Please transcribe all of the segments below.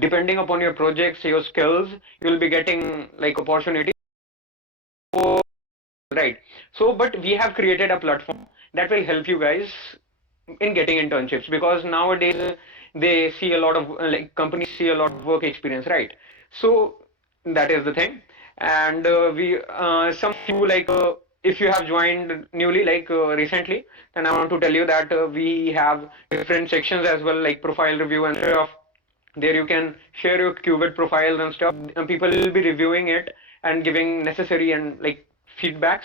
depending upon your projects, your skills, you will be getting like opportunity. Right. So, but we have created a platform that will help you guys in getting internships, because nowadays they see a lot of like companies see a lot of work experience, right? So that is the thing. And we some few like if you have joined newly like recently, then I want to tell you that we have different sections as well, like profile review and stuff. There you can share your qubit profiles and stuff, and people will be reviewing it and giving necessary and like feedbacks.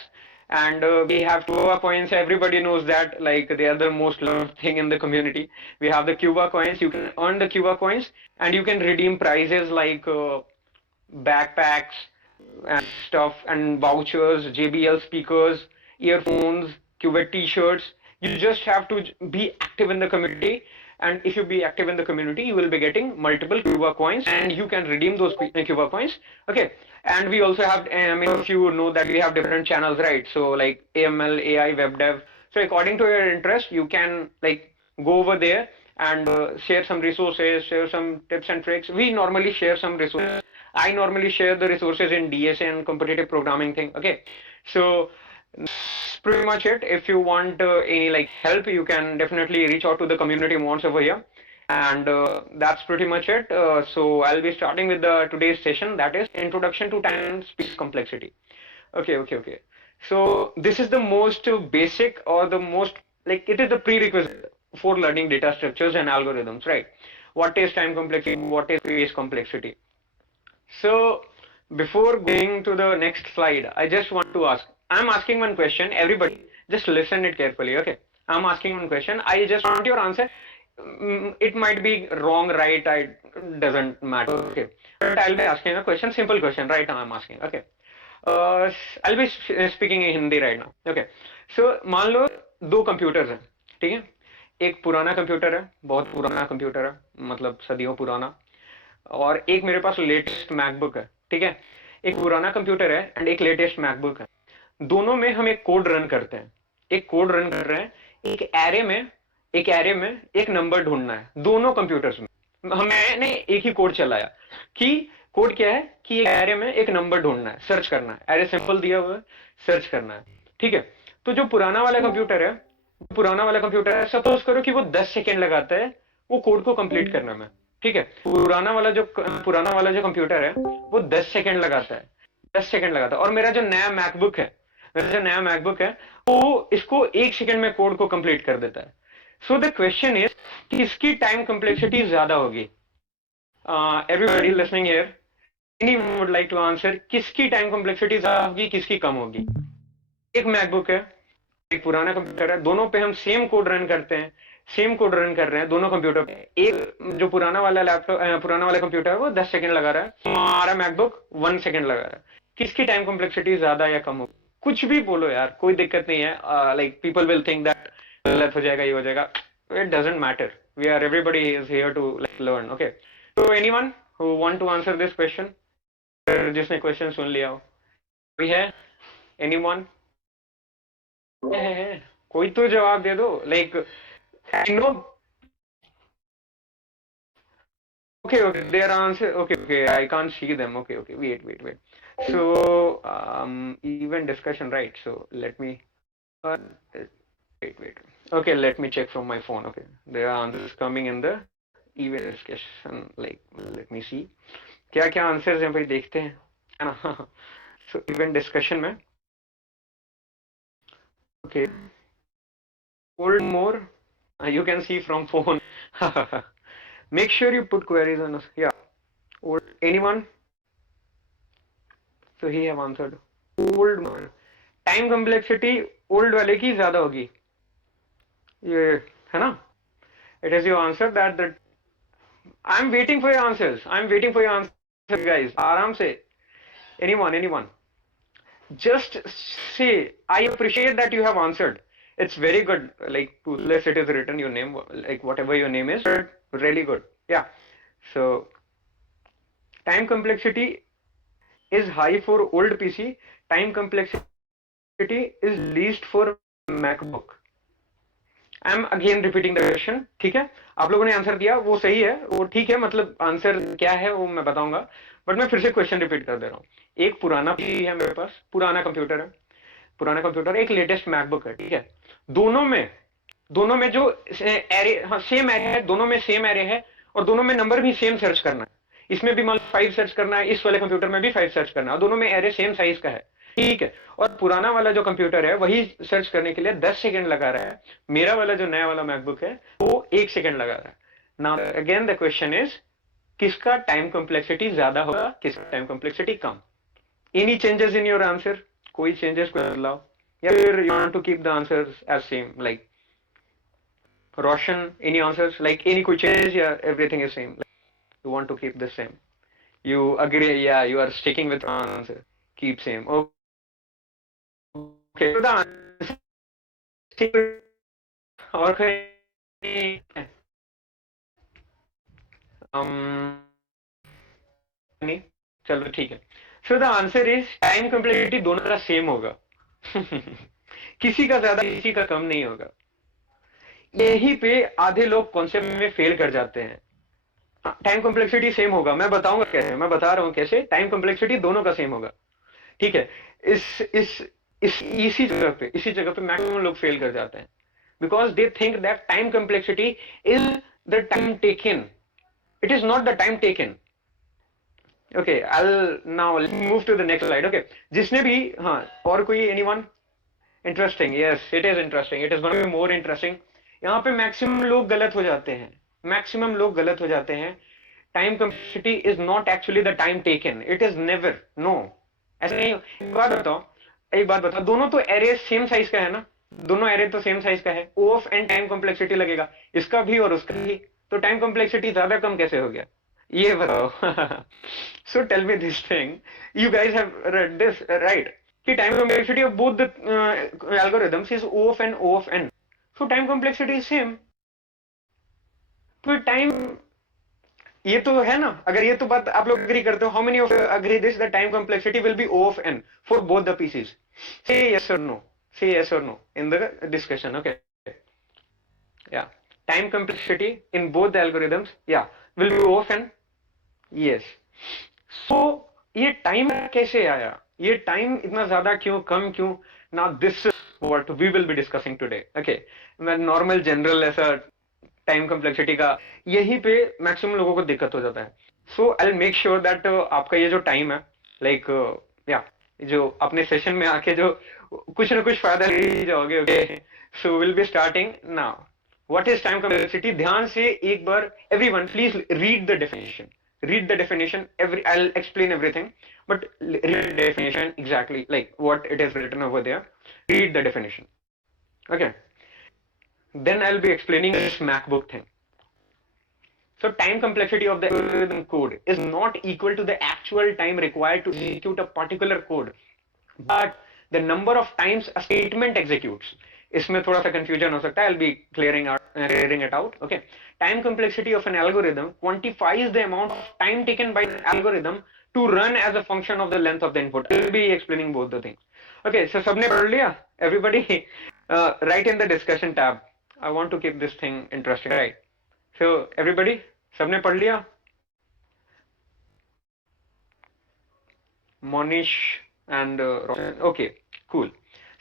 And we have Cuba coins. Everybody knows that like they are the most loved thing in the community. We have the Cuba coins. You can earn the Cuba coins and you can redeem prizes like backpacks and stuff and vouchers, JBL speakers, earphones, Qubit t-shirts. You just have to be active in the community, and if you be active in the community, you will be getting multiple Cuba coins, and you can redeem those Cuba coins. Okay, and we also have, I mean, if you know that we have different channels, right? So like AML, AI, web dev. So according to your interest, you can like go over there and share some resources, share some tips and tricks. We normally share some resources. I normally share the resources in DSA and competitive programming thing. Okay, so that's pretty much it. If you want any like help, you can definitely reach out to the community mods over here. And that's pretty much it. So I'll be starting with the today's session, that is introduction to time and space complexity. Okay. So this is the most basic, or the most like it is the prerequisite for learning data structures and algorithms, right? What is time complexity? What is space complexity? So before going to the next slide, I just want to ask. I'm asking one question. Everybody, just listen it carefully. Okay. I'm asking one question. I just want your answer. It might be wrong, right? I doesn't matter. Okay. But I'll be asking a question, simple question. Right now, I'm asking. Okay. I'll be speaking in Hindi right now. Okay. So मान लो दो computers हैं, ठीक है? एक पुराना computer है, बहुत पुराना कंप्यूटर है, मतलब सदियों पुराना, और एक मेरे पास लेटेस्ट मैकबुक है, ठीक है? एक पुराना कंप्यूटर है एंड एक लेटेस्ट मैकबुक है। दोनों में हम एक कोड रन करते हैं, एक कोड रन कर रहे हैं, एक एरे में एक एरे में एक नंबर ढूंढना है दोनों कंप्यूटर्स में। मैंने एक ही कोड चलाया कि कोड क्या है कि एक एरे में एक नंबर ढूंढना है, सर्च करना है, एरे सिंपल दिया हुआ है, सर्च करना है, ठीक है? तो जो पुराना वाला कंप्यूटर है, सपोज करो कि वो 10 सेकेंड लगाता है वो कोड को कंप्लीट करने में, ठीक है? पुराना वाला जो कंप्यूटर है वो 10 सेकेंड लगाता है, 10 सेकेंड लगाता है, और मेरा जो नया मैकबुक है वो इसको 1 सेकेंड में कोड को कंप्लीट कर देता है। सो द क्वेश्चन इज कि इसकी टाइम कॉम्प्लेक्सिटी ज्यादा होगी? Everybody listening here, any would like to answer, किसकी टाइम कॉम्प्लेक्सिटी ज्यादा होगी, किसकी कम होगी? एक मैकबुक है, एक पुराना कंप्यूटर है, दोनों पे हम सेम कोड रन करते हैं, सेम कोड रन कर रहे हैं दोनों कंप्यूटर पे। एक जो पुराना वाला कंप्यूटर है वो 10 सेकेंड लगा रहा है, हमारा मैकबुक 1 सेकेंड लगा रहा है। किसकी टाइम कॉम्प्लेक्सिटी ज्यादा या कम होगी? कुछ भी बोलो यार, कोई दिक्कत नहीं है। Like people will think that गलत हो जाएगा, ये हो जाएगा, it doesn't matter. We are everybody is here to learn. Okay, तो anyone who want to answer this question? जिसने क्वेश्चन सुन लिया हो कोई है? एनीवन? है, कोई तो जवाब दे दो। Like I know. Okay, their answer. Okay, I can't see them. Okay, wait. So, even discussion, right? So let me. Uh, wait. Okay, let me check from my phone. Okay, there are answers coming in the even discussion. Like, let me see. क्या क्या answers हैं भाई, देखते हैं, है ना? So even discussion में. Okay, hold more. You can see from phone. Make sure you put queries on us. Yeah. Anyone? So he have answered. Old man. Time complexity old वाले की ज्यादा होगी, ये है ना? It is your answer that I'm waiting for your answers. I'm waiting for your answers, guys. आराम से. Anyone? Just say, I appreciate that you have answered. It's very good. Like, unless it is written your name, like whatever your name is, really good. Yeah. So, time complexity is high for old PC. Time complexity is least for MacBook. I am again repeating the question, ठीक है? आप लोगों ने answer दिया वो सही है, वो ठीक है, मतलब आंसर क्या है वो मैं बताऊंगा, बट मैं फिर से क्वेश्चन रिपीट कर दे रहा हूँ। एक पुराना पीसी है मेरे पास, पुराना कंप्यूटर है, पुराना कंप्यूटर, एक लेटेस्ट मैकबुक है, ठीक है? दोनों में जो एरे, हाँ सेम एरे है, दोनों में सेम एरे है, और दोनों में नंबर भी सेम सर्च करना है। इसमें भी मान 5 सर्च करना है, इस वाले कंप्यूटर में भी 5 सर्च करना है, और दोनों में एरे सेम साइज का है, ठीक है? और पुराना वाला जो कंप्यूटर है वही सर्च करने के लिए 10 सेकंड लगा रहा है, मेरा वाला जो नया वाला मैकबुक है वो 1 सेकंड लगा रहा है। Now again the question is, किसका टाइम कॉम्प्लेक्सिटी ज्यादा होगा, किसका टाइम कॉम्प्लेक्सिटी कम? Any changes in your answer? कोई चेंजेस, कोई बदलाव, या फिर you want to keep the answers as same? Like Roshan, any answers? Like any quick change? Yeah, everything is same. Like, you want to keep the same. You agree? Yeah, you are sticking with answer. Keep same. Okay. So the answer और कहीं um नहीं, चलो ठीक है। So the answer is time complexity दोनों का same होगा। किसी का ज्यादा किसी का कम नहीं होगा। यही पे आधे लोग कॉन्सेप्ट में फेल कर जाते हैं। टाइम कॉम्प्लेक्सिटी सेम होगा, मैं बताऊंगा कैसे, मैं बता रहा हूं कैसे टाइम कॉम्प्लेक्सिटी दोनों का सेम होगा, ठीक है? इस इसी जगह पे मैक्सिमम लोग फेल कर जाते हैं, because they think that time complexity is the time taken, it is not the time taken. Okay, I now move to the next slide. Okay, जिसने भी, हाँ, और कोई anyone? Interesting, yes it is interesting, it is going to be more interesting. यहाँ पे maximum लोग गलत हो जाते हैं, मैक्सिमम लोग गलत हो जाते हैं। Time complexity is not actually the time taken, it is never, no, ऐसा नहीं। एक बात बताओ, दोनों तो एरे सेम साइज का है ना, दोनों एरे तो सेम साइज का है, ओ ऑफ एन टाइम कॉम्प्लेक्सिटी लगेगा, इसका भी और उसका भी, तो टाइम कॉम्प्लेक्सिटी ज्यादा कम कैसे हो गया, ये बताओ? So tell me this thing, you guys have read this right, कि time complexity of both the algorithms is O of n, O of n, so time complexity is same. तो time, ये तो है ना, अगर ये तो बात आप लोग एग्री करते हो, how many of agree this the time complexity will be O of n for both the pieces? Say yes और नो, से यस और no in the discussion. Okay, yeah time complexity in both the algorithms, yeah will be O of n, yes. So ये time कैसे आया, ये time इतना ज्यादा क्यों, कम क्यों? Now this is what we will be discussing today. Okay, मैं नॉर्मल जनरल ऐसा टाइम कॉम्प्लेक्सिटी का, यहीं पे मैक्सिमम लोगों को दिक्कत हो जाता है। So I will make sure that आपका ये जो टाइम है, लाइक या जो अपने सेशन में आके जो कुछ ना कुछ फायदा ले जाओगे। Okay, so will be starting now. What is time complexity? ध्यान से एक बार everyone please read the definition, read the definition, I'll explain everything, but read the definition exactly like what it is written over there. Read the definition. Okay, then I'll be explaining this MacBook thing. So time complexity of the algorithm code is not equal to the actual time required to execute a particular code, but the number of times a statement executes. इसमें थोड़ा सा confusion हो सकता है, I'll be clearing it out. Okay, time complexity of an algorithm quantifies the amount of time taken by the algorithm to run as a function of the length of the input. I'll be explaining both the things. Okay, so सबने पढ़ लिया? Everybody, write in the discussion tab. I want to keep this thing interesting, right? So everybody, सबने पढ़ लिया? Monish and okay, cool,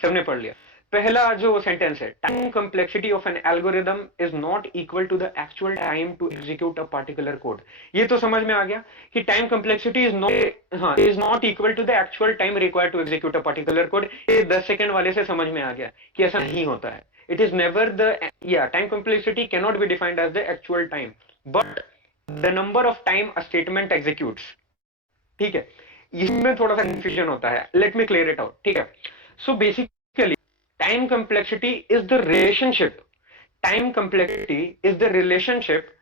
सबने पढ़ लिया। पहला जो सेंटेंस है, time complexity of an algorithm is not equal to the actual time to execute a particular code. ये तो समझ में आ गया कि time complexity is not equal to the actual time required to execute a particular code. ये 10 second वाले से समझ में आ गया कि ऐसा नहीं होता है। इट इज नेवर द, या time complexity can not be defined as the actual time, but the number of time a statement executes. ठीक है, इसमें थोड़ा सा कंफ्यूजन होता है, let me clear it out. ठीक है, so basically time complexity is the relationship, time complexity is the relationship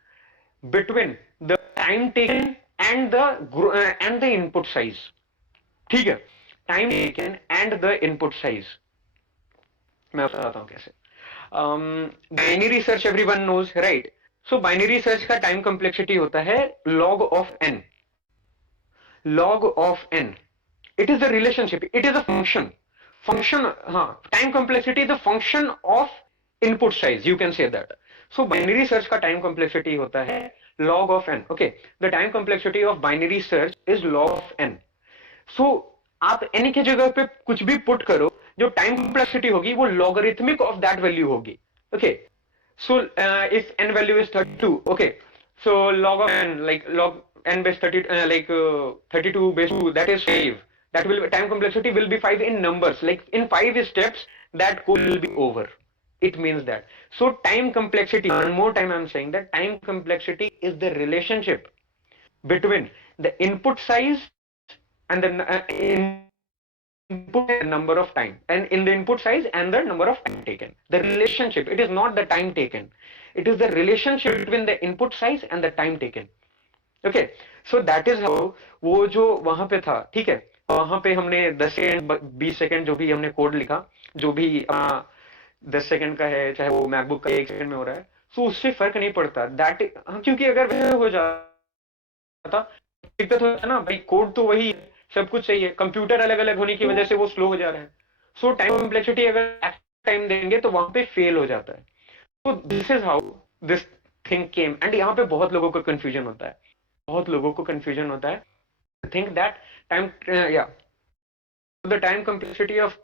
between the time taken and the input size. ठीक है, time taken and the input size, मैं बताता हूं कैसे। Binary search everyone knows, right? So binary search का time complexity होता है log of n, log of n. It is the relationship, it is a function, हाँ, time complexity is the function of input size, you can say that. So binary search का time complexity होता है log of n. Okay, the time complexity of binary search is log of n. So आप n की जगह पे कुछ भी put करो, जो टाइम कॉम्प्लेक्सिटी होगी वो लॉगरिथमिक ऑफ दैट वैल्यू होगी. Okay, so if n value is 32, okay, so log of n, like log n base 30, 32 base 2, that is 5. That will, time complexity will be 5 in numbers, like in 5 steps that code will be over. It means that. So time complexity, one more time I'm saying that time complexity is the relationship between the input size and the input number of time, and in the input size and the number of time taken, the relationship, it is not the time taken, it is the relationship between the input size and the time taken. Okay, so that is how, वो जो वहां पे था, ठीक है, वहां पे हमने 10 सेकंड 20 सेकंड जो भी हमने कोड लिखा, जो भी 10 सेकंड का है, चाहे वो मैकबुक का 1 सेकंड में हो रहा है, सो उससे फर्क नहीं पड़ता दैट, क्योंकि अगर वैसे हो जाता दिक्कत होता ना भाई, कोड तो वही सब कुछ सही है, कंप्यूटर अलग अलग होने की वजह से वो स्लो हो जा रहा है. सो टाइम कॉम्प्लेक्सिटी अगर टाइम देंगे तो वहां पे फेल हो जाता है. तो this is how this thing came. And यहाँ पे बहुत लोगों को कंफ्यूजन होता है, बहुत लोगों को कंफ्यूजन होता है, थिंक दैट टाइम, या the time complexity of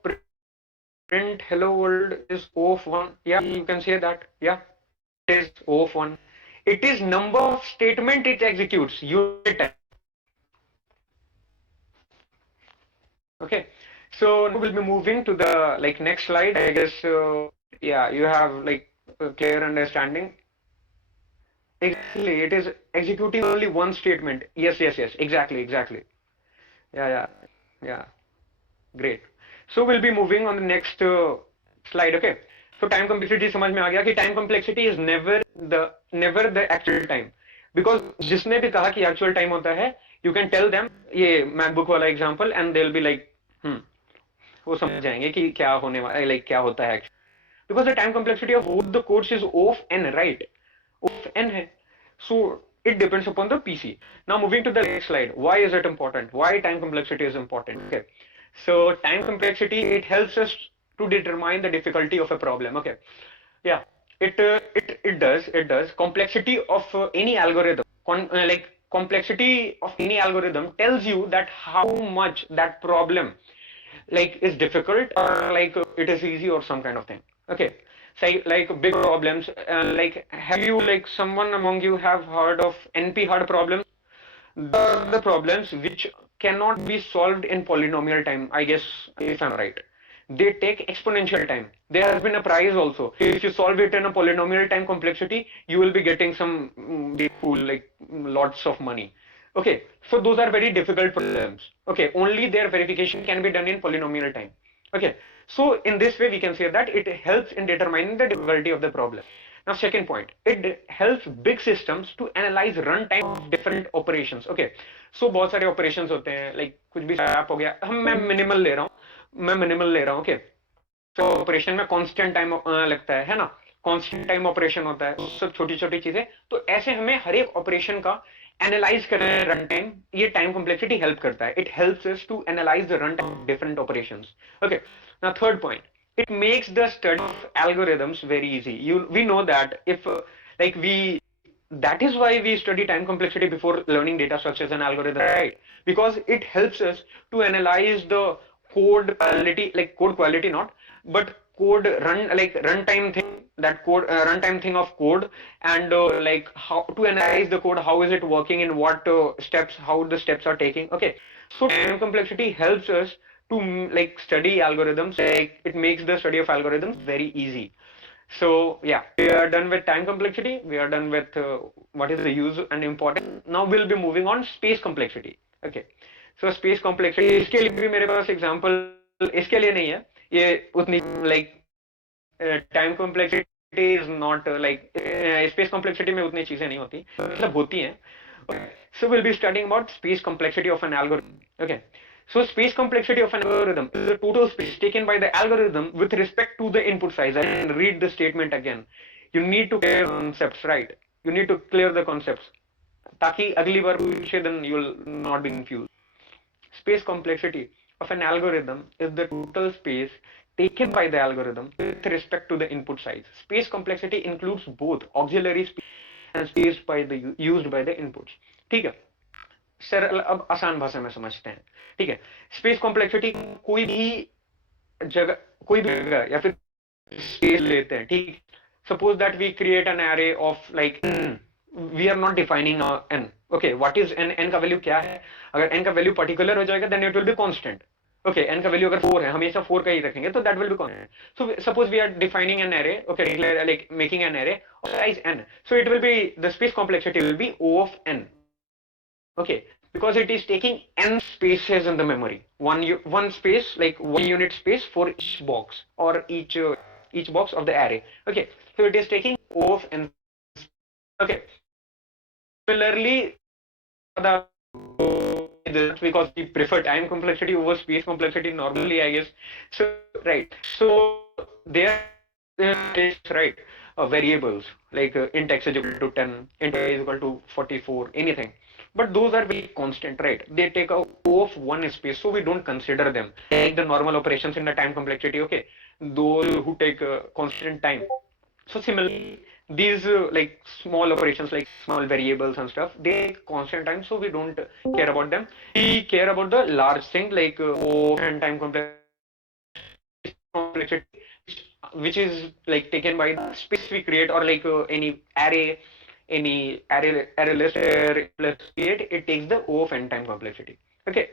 print hello world is O of 1. Yeah, you can say that. Yeah, it is O of 1. It is number of statement it executes unit time. Okay, so now we'll be moving to the like next slide, I guess. Yeah, you have like a clear understanding. Exactly, it is executing only one statement. Yes, yes, yes, exactly, exactly. Yeah, yeah, yeah. Great. So we'll be moving on the next slide. Okay. So time complexity समझ में आ गया कि time complexity is never the actual time. Because जिसने भी कहा कि actual time होता है, you can tell them ये MacBook वाला example and they'll be like, वो समझ जाएंगे कि क्या होने वाला है, like क्या होता है. Because the time complexity of both the codes is O of n, right? O of n है. So it depends upon the PC. Now moving to the next slide. Why is it important? Why time complexity is important? Okay. So time complexity, it helps us to determine the difficulty of a problem. Okay. Yeah. It does. Complexity of any algorithm, like complexity of any algorithm tells you that how much that problem like is difficult or like it is easy or some kind of thing. Okay, say like big problems, like have you, like someone among you have heard of NP hard problems? The problems which cannot be solved in polynomial time, I guess, if I'm right. They take exponential time. There has been a prize also. If you solve it in a polynomial time complexity, you will be getting some cool, like lots of money. Okay, so those are very difficult problems. Okay, only their verification can be done in polynomial time. Okay, so in this way we can say that it helps in determining the difficulty of the problem. Now second point, it helps big systems to analyze runtime of different operations. Okay, so बहुत सारे operations होते हैं, like कुछ भी swap हो गया, मैं minimal ले रहा हूँ. Okay, तो ऑपरेशन में कांस्टेंट टाइम लगता है ना, कांस्टेंट टाइम ऑपरेशन होता है, सब छोटी छोटी चीजें. तो ऐसे हमें हर एक ऑपरेशन का एनालाइज करना है रन टाइम, ये टाइम कॉम्प्लेक्सिटी हेल्प करता है. It helps us to analyse the run time of different operations. Okay, now third point, it makes the study of algorithms very easy. We know that if like we that is why we study time complexity before learning data structures and algorithm, right? Because it helps us to analyze the code quality, like code quality not, but code runtime thing, that code runtime thing of code, and like how to analyze the code, how is it working, in what steps, how the steps are taking. Okay, so time complexity helps us to like study algorithms, like it makes the study of algorithms very easy. So yeah, we are done with time complexity, we are done with what is the use and important. Now we'll be moving on space complexity. Okay, so space complexity, इसके लिए भी मेरे पास example इसके लिए नहीं है, ये उतनी like time complexity is not like, space complexity में उतनी चीजें नहीं होती, मतलब होती हैं. So we'll be studying about space complexity of an algorithm. Okay, so space complexity of an algorithm is the total space taken by the algorithm with respect to the input size. And read the statement again. You need to clear concepts, right? You need to clear the concepts ताकि अगली बार पूछे then you will not be confused. Space complexity of an algorithm is the total space taken by the algorithm with respect to the input size. Space complexity includes both auxiliary space and space by the used by the inputs. ठीक है sir, अब आसान भाषा में समझते हैं. ठीक है, स्पेस कॉम्प्लेक्सिटी कोई भी जगह या फिर स्पेस लेते हैं. ठीक, suppose that we create an array of like we are not defining n. Okay, what is n? N का वैल्यू क्या है? अगर एन का वैल्यू पर्टिकुलर हो जाएगा then it will be constant. Okay, n का वैल्यू अगर 4 है, हमेशा 4 का ही रखेंगे, तो that will be constant. So suppose we are defining an array, okay, like making an array of size n, so it will be the space complexity will be O of n. Okay, because it is taking n spaces in the memory, one space, like 1 unit space for each box or each box of the array. Okay, so it is taking O of n. Okay, similarly the because we prefer time complexity over space complexity normally, I guess. So right, so there is right variables like int x is equal to 10, int y is equal to 44, anything, but those are very constant, right? They take a O of one space, so we don't consider them like the normal operations in the time complexity. Okay, those who take constant time. So similarly, these like small operations like small variables and stuff, they take constant time, so we don't care about them. We care about the large thing like O and time complexity, which is like taken by the space we create, or like any array list plus create, it takes the O of n time complexity. Okay,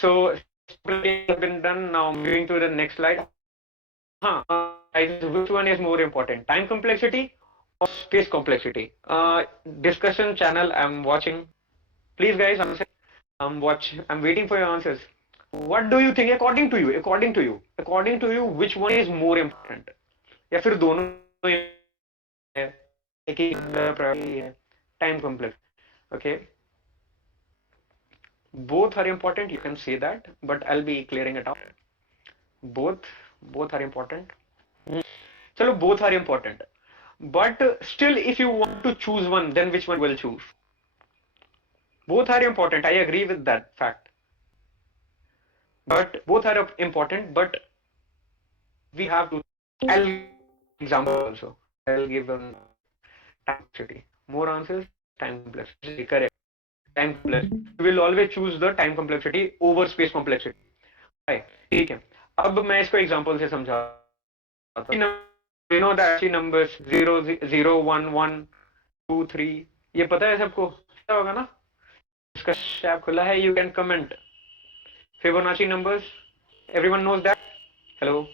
so has been done. Now moving to the next slide. Guys, which one is more important, time complexity or space complexity? Discussion channel I'm watching. Please guys answer. I'm waiting for your answers. What do you think according to you? According to you, which one is more important? या फिर दोनों है, एक ही priority है, time complex. Okay, both are important, you can say that, but I'll be clearing it out. Both are important. Chalo, both are important, but still if you want to choose one, then which one will choose? Both are important, I agree with that fact, but both are important, but we have to. I'll example also. I'll give them time complexity. More answers, time complexity. Correct. Time complexity. We will always choose the time complexity over space complexity. ठीक है, अब मैं इसको example से समझाता हूँ. You know that numbers 0 0 1 1 2 3, ये पता है सबको, पता होगा ना? इसका टैब खुला है, you can comment. Fibonacci numbers, everyone knows that. Hello.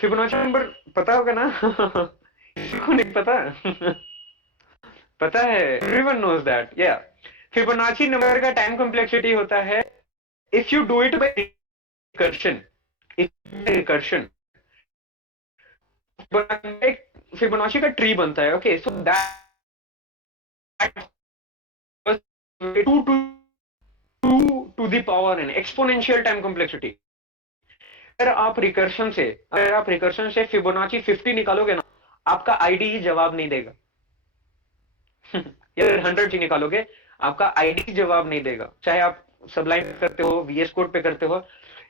Fibonacci number पता होगा ना? किसको नहीं पता? पता है, everyone knows that. Yeah. Fibonacci number का time complexity होता है if you do it by recursion. फिबोनाची का ट्री बनता है. Okay, so that 2 to the power n exponential time complexity. अगर आप रिकर्शन से फिबोनाची 50 निकालोगे ना, आपका आईडी ही जवाब नहीं देगा. या 100 ही निकालोगे, आपका आईडी जवाब नहीं देगा, चाहे आप सबलाइन करते हो, वीएस कोड पे करते हो.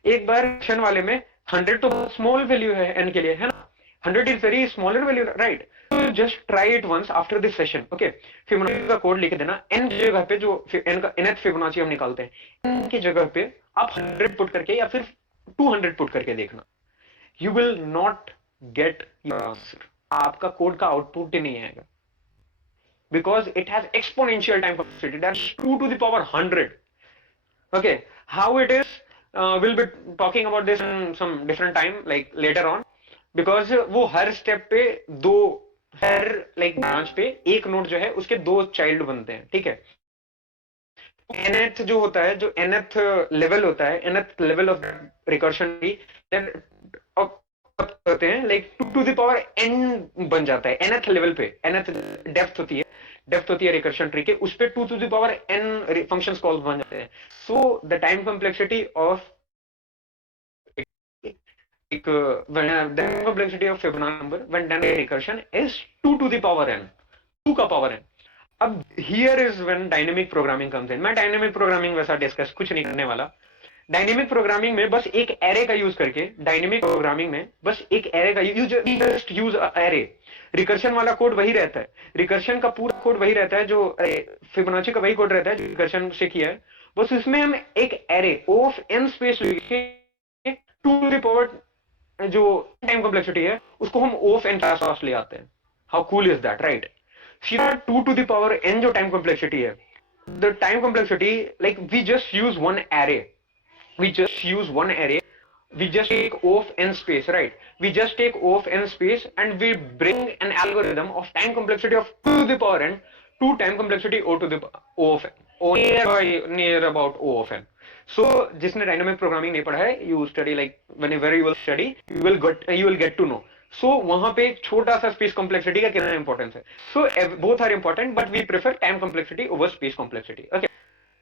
एक बार रिकर्शन वाले में 100 तो स्मॉल वैल्यू है n के लिए, है ना? 100 is very smaller value, right? So just try it once after this session. Okay, Fibonacci का कोड लिख देना. n की जगह पे जो n का nth फिबोनाची हम निकालते हैं, n की जगह पे आप 100 पुट करके या फिर 200 पुट करके देखना. You will not get your answer. आपका कोड का आउटपुट ही नहीं आएगा, because it has exponential time complexity. That's 2 to the power 100. Okay, how it is, we'll be talking about this in some different time, like later on. Because वो हर step पे हर like branch पे एक node जो है उसके 2 child बनते हैं. ठीक है, nth जो होता है, जो nth लेवल होता है, nth लेवल ऑफ रिकर्शन भी करते हैं, like 2 to the power n बन जाता है. nth लेवल पे nth डेप्थ होती है रिकर्शन ट्री के, उस पे 2 to the power n functions calls बन जाते हैं. So the time complexity of the complexity of Fibonacci number when done by recursion is 2 to the power n, 2 का power n. अब here is when dynamic programming comes in. मैं dynamic programming वैसा discuss कुछ नहीं करने वाला, dynamic programming में बस एक एरे का यूज करके, डायनेमिक प्रोग्रामिंग में बस एक एरे का जस्ट यूज एरे। रिकर्शन वाला कोड वही रहता है, रिकर्शन का पूरा कोड वही रहता है, जो फिबोनाची का वही कोड रहता है जो रिकर्शन से किया है। बस उसमें हम एक एरे ऑफ एन स्पेस लेके टू द पावर जो टाइम कॉम्प्लेक्सिटी है उसको हम ऑफ एन पास ले आते हैं। How cool is that, right? सीधा two to the power n जो टाइम कॉम्प्लेक्सिटी है, the time complexity, like we just use one array, we just use one array, we just take off n space, right? We just take off n space and we bring an algorithm of time complexity of 2 to the power n to time complexity o to the o of n, o near about o of n. So जिसने dynamic programming नहीं पढ़ा है, you study like whenever you will study, you will get to know. सो वहां पे छोटा सा space complexity का कितना इंपॉर्टेंस है। So both are important but we prefer time complexity over space complexity. Okay,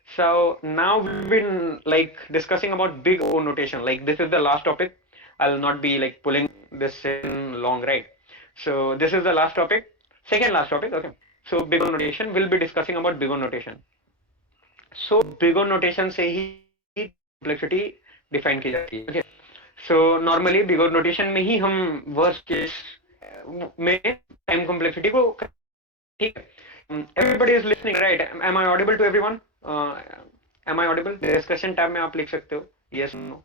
so now we've been like discussing about big O notation, like this is the last topic. I'll not be like pulling this in long, right? So this is the last topic, second last topic. Okay, so big O notation, we'll be discussing about big O notation. So big O notation से ही complexity define की जाती है। Okay, so normally big O notation में ही हम worst case में time complexity को, ठीक है? Everybody is listening, right? Am I audible to everyone? Am I audible? Discussion tab में आप लिख सकते हो yes no.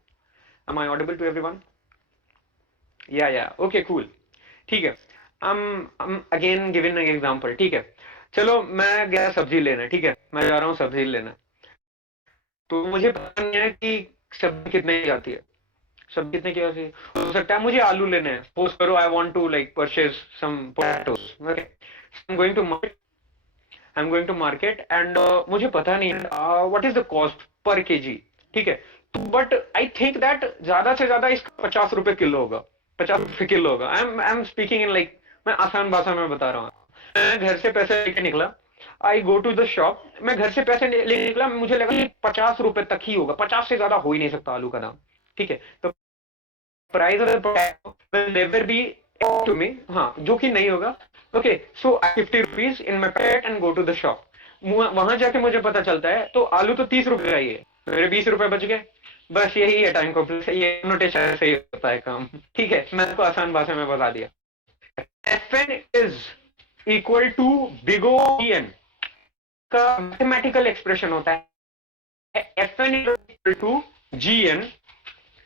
Am I audible to everyone? या ओके कूल, ठीक है। अगेन गिवन एन एग्जांपल, ठीक है? चलो मैं गया सब्जी लेने, ठीक है? मैं जा रहा हूँ सब्जी लेने, तो मुझे पता नहीं है कि सब्जी कितने की आती है, सब कितने की आती है। हो सकता है मुझे आलू लेने हैं, सपोज करो I want to like purchase some potatoes, okay? I am going to market, I am going to market and मुझे पता नहीं what is the cost per KG, ठीक है? तो बट आई थिंक दैट ज्यादा से ज्यादा इसका 50 रुपए किलो होगा, 50 रुपए किलो होगा। I am speaking in like, मैं आसान भाषा में बता रहा हूँ। मैं घर से पैसे लेके निकला, आई गो टू द शॉप, मैं घर से पैसे लेके निकला, मुझे लगा 50 रुपए तक ही होगा, 50 से ज्यादा हो ही नहीं सकता आलू का दाम, ठीक है? तो price of the potato will never be to me, हाँ, जो कि नहीं होगा। Okay, so I 50 rupees in my packet and go to the shop. वहां जाके मुझे पता चलता है तो आलू तो 30 रुपए का ही है, मेरे 20 रुपए बच गए। बस यही है टाइम कॉम्प्लेक्स, ये नोटेशन से ही होता है काम, ठीक है? मैं आपको आसान भाषा में बता दिया। Fn is equal to big O Gn का मैथमेटिकल एक्सप्रेशन होता है Fn is equal to Gn,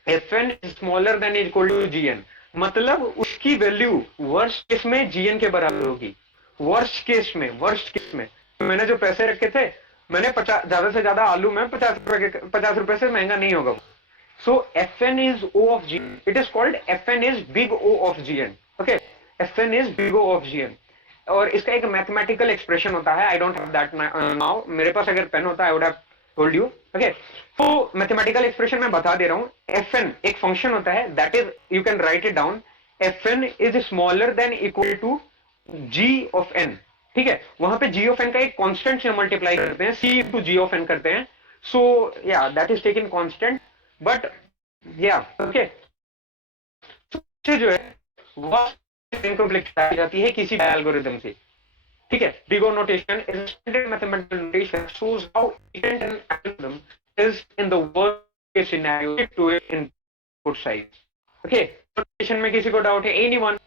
Fn is smaller than equal to Gn, मतलब उसकी वैल्यू वर्स्ट केस में Gn के बराबर होगी। वर्स्ट केस में मैंने जो पैसे रखे थे, मैंने 50, ज्यादा से ज्यादा आलू में 50 रुपए से महंगा नहीं होगा। सो Fn is O of Gn, it is called Fn is big O of Gn, okay? Fn is big O of Gn, और इसका एक मैथमेटिकल एक्सप्रेशन होता है। I don't have that now, मेरे पास अगर पेन होता I would have told you, okay? तो mathematical expression मैं बता दे रहा हूं। Fn एक फंक्शन होता है, that is, you can write it down, Fn is smaller than equal to g of n, ठीक है? वहां पे g ऑफ n का एक कांस्टेंट से मल्टीप्लाई करते हैं, c to g of n करते हैं। So yeah that is taken constant, but yeah okay, जो है वो इनकम्प्लीट जाती है किसी एल्गोरिथम से, ठीक है? Big O notation is standard mathematical notation, shows how efficient an algorithm is in the worst case scenario to it input size. Okay, notation में किसी को डाउट है? एनीवन?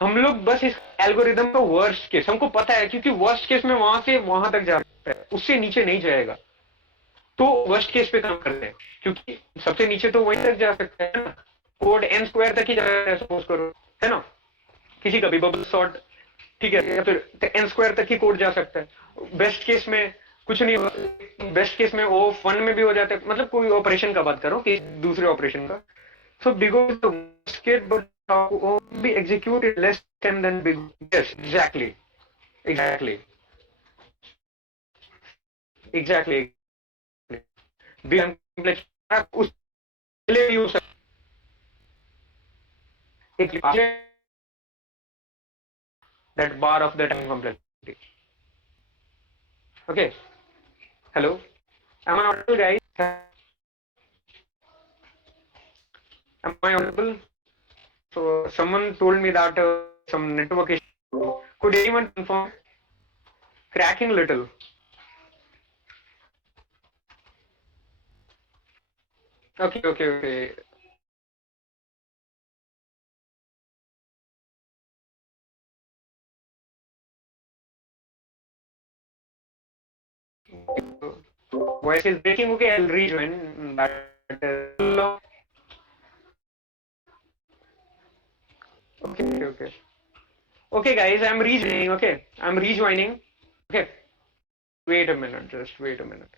हम लोग बस इस एल्गोरिथम का वर्स्ट केस हमको पता है, क्योंकि वर्स्ट केस में वहां से वहां तक जा सकता है, उससे नीचे नहीं जाएगा, तो वर्स्ट केस पे काम करते हैं, क्योंकि सबसे नीचे तो वहीं तक जा सकता है ना, कोड n स्क्वायर तक ही जा सकता है, सपोज करो, है ना? किसी का भी बबल सॉर्ट, ठीक है? या फिर n स्क्वायर तक ही कोड जा सकता है। बेस्ट केस में कुछ नहीं, बेस्ट केस में वो फन में भी हो जाता है, मतलब कोई ऑपरेशन का बात करो कि दूसरे ऑपरेशन का। So big O is the worst case, but be executed less time than big O। Yes, exactly big complex उस लिए यूज एक that bar of the time complexity. Okay, hello, am I audible, guys? Am I audible? So someone told me that some network issue. Could anyone confirm? Cracking little. Okay, okay, okay. Voice is breaking. Okay, I'll rejoin. That long. Okay, okay, okay. Okay, guys, I'm rejoining. Okay, I'm rejoining. Okay, wait a minute. Just wait a minute.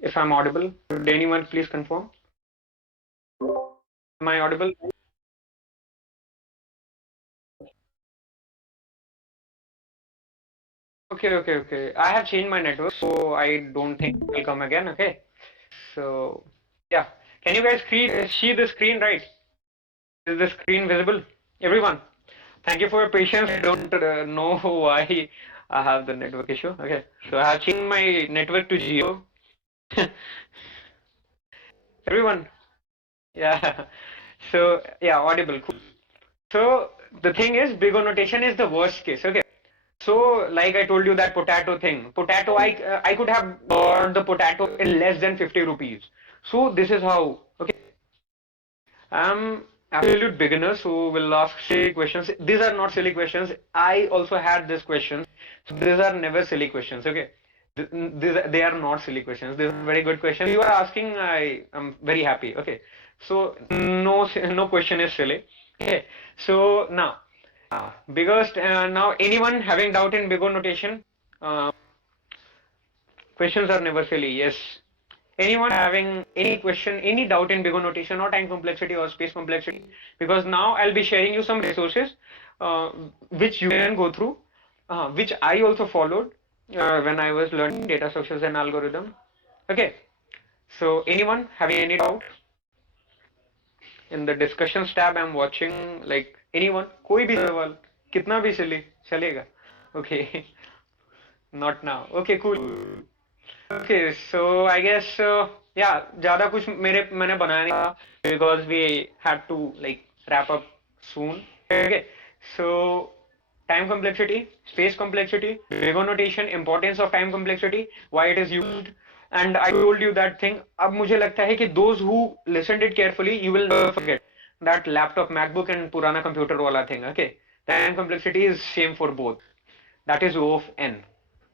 If I'm audible, would anyone please confirm? Am I audible? Okay, okay, okay. I have changed my network, so I don't think it will come again. Okay. So, yeah. Can you guys see the screen, right? Is the screen visible? Everyone, thank you for your patience. I don't know why I have the network issue. Okay. So I have changed my network to Geo. Everyone, yeah. So, yeah, audible. Cool. So the thing is, big O notation is the worst case. Okay. So, like I told you that potato thing, potato, I could have bought the potato in less than 50 rupees. So this is how. Okay, I'm absolute beginners who will ask silly questions. These are not silly questions. I also had this question. So these are never silly questions. Okay, they are not silly questions. These are very good questions. You are asking. I am very happy. Okay, so no question is silly. Okay, so now. Biggest now anyone having doubt in big O notation? Uh, Questions are never silly. Yes. Anyone having any question, any doubt in big O notation or time complexity or space complexity? Because now I'll be sharing you some resources uh, which you can go through, which I also followed when I was learning data structures and algorithm. Okay. So anyone having any doubt in the discussions tab? I'm watching like anyone, कोई भी सवाल, कितना भी silly चलेगा. Okay. Not now. Okay, cool. Okay, so I guess yeah, ज़्यादा कुछ मैंने बनाया नहीं था because we had to like wrap up soon. Okay, so time complexity, space complexity, Lego notation, importance of time complexity, why it is used, and I told you that thing. अब मुझे लगता है कि those who listened it carefully, you will never forget that laptop, MacBook and पुराना computer वाला thing. Okay, time complexity is same for both. That is O of n.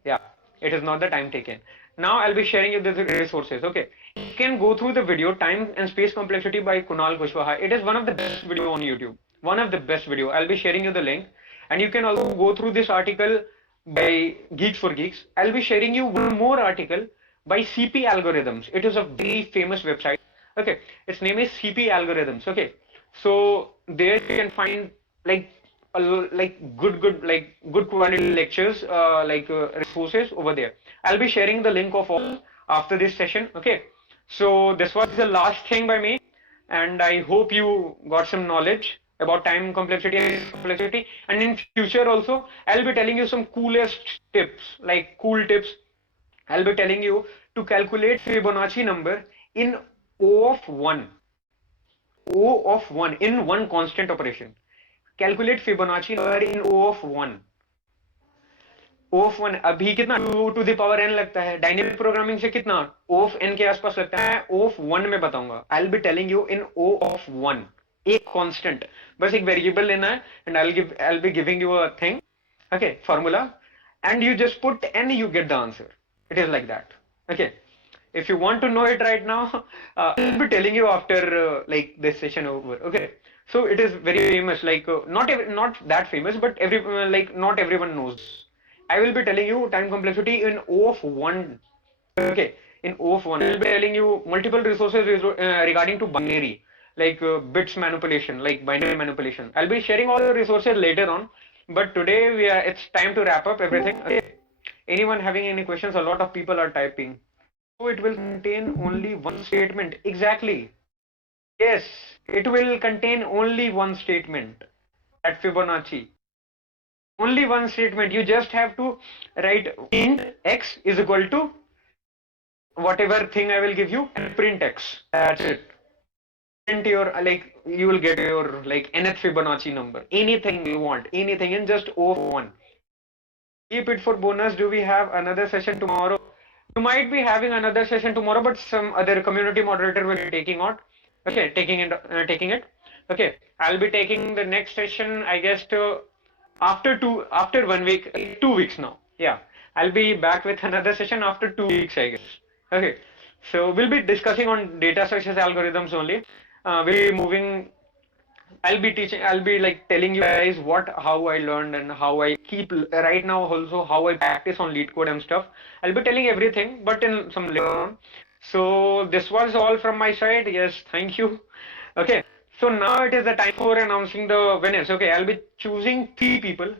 Yeah, it is not the time taken. Now I'll be sharing you the resources. Okay, you can go through the video Time and Space Complexity by Kunal Kushwaha. It is one of the best video on YouTube. One of the best video. I'll be sharing you the link, and you can also go through this article by Geeks for Geeks. I'll be sharing you one more article by CP Algorithms. It is a very famous website. Okay, its name is CP Algorithms. Okay, so there you can find like like good quality lectures resources over there. I'll be sharing the link of all after this session. Okay, so this was the last thing by me, and I hope you got some knowledge about time complexity and complexity, and in future also I'll be telling you some coolest tips, like cool tips. I'll be telling you to calculate Fibonacci number in O of 1, in one constant operation. Calculate Fibonacci number in O of 1. O of 1 अभी कितना 2 to the power n लगता है, dynamic programming से कितना O of n के आसपास लगता है, O of 1 में बताऊंगा. I'll be telling you in O of 1, एक कांस्टेंट, बस एक वेरिएबल लेना है, and I'll be giving you a thing, okay, formula, and you just put n, you get the answer. It is like that. Okay, if you want to know it right now, I'll be telling you after like this session over. Okay, so it is very famous, like not that famous, but like not everyone knows. I will be telling you time complexity in O of 1. Okay, in O of 1, I will be telling you multiple resources regarding to binary, like bits manipulation, like binary manipulation. I'll be sharing all the resources later on, but today it's time to wrap up everything. Okay. Anyone having any questions? A lot of people are typing. So it will contain only one statement. Exactly. Yes, it will contain only one statement. At Fibonacci. Only one statement. You just have to write int x is equal to whatever thing I will give you and print x. That's it. Print your, like, you will get your like nth Fibonacci number. Anything you want, anything in just O of 1. Keep it for bonus. Do we have another session tomorrow? You might be having another session tomorrow, but some other community moderator will be taking out. Okay, taking it. Okay, I'll be taking the next session, I guess, after 1 week, 2 weeks now. Yeah, I'll be back with another session after 2 weeks, I guess. Okay, so we'll be discussing on data structures algorithms only. We'll be moving. I'll be like telling you guys how I learned and how I keep right now also how I practice on lead code and stuff. I'll be telling everything, but in some later on. So this was all from my side. Yes, thank you. Okay, so now it is the time for announcing the winners. Okay, I'll be choosing 3 people.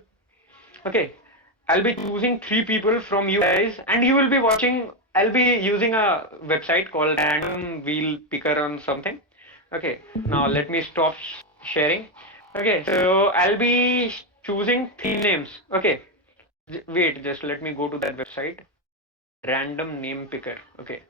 Okay, I'll be choosing 3 people from you guys, and you will be watching. I'll be using a website called Random Wheel Picker on something. Okay, now let me stop sharing. Okay, so I'll be choosing 3 names. Okay, wait, just let me go to that website. Random name picker. Okay.